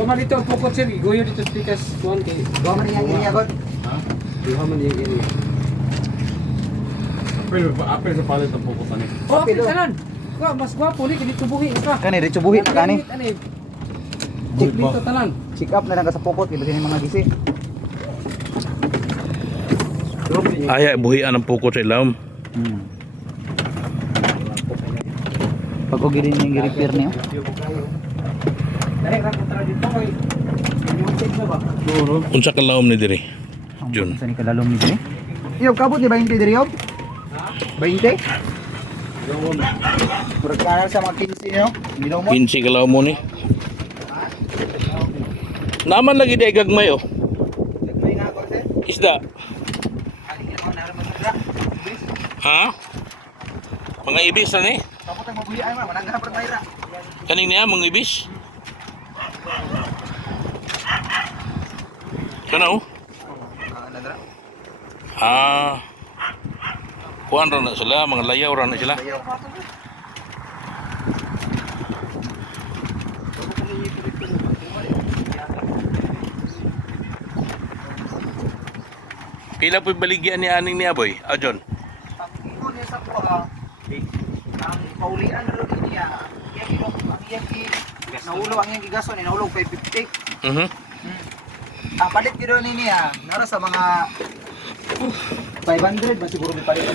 Tama dito ang pukot sir, iguyo dito sa tikas kuhan kay. Gawa man yung area god. Ha? Duha man yung area. Apel sa palit ang pukot ani. Oh, kanan. Ko mas gwapo ni kini tubuhi ka. Kani dito buhi na kani. Check dito tanan. Check up na lang ka sa pukot iba sini mga gisi. Ay, buhian ang pukot sa ilawom. Pag og din yung repair niyo. Dali ra ko tara dito kay. Yung check na ba? Unsa ka lawom ni diri? Jun. Sa ni kalalom ni diri. Iyo kabot ni 20 diri yob. 20? Purkara sa mga 15 niyo. Hindi mo. 15 ka lawom mo ni. Naman lagi di gagmay oh. Nagmay nga ako sir. Isda. Ali kita na ra magdra. Ha? Mga ibis na ni? Kapot ang mabuhi ay man manangga per mayra. Kaning niya mga ibis. Kana oh. Nadra. Kuan ra na sila, mga layaw ra na sila. Pila po baligyan ni aning niya boy? John. Pagkiko niya sa po ang paulian ro niya. Ang iyang naulo ang iyang gigason ni naulo 550. Ang palit giro ni niya nara sa mga 500 ba siguro may palit.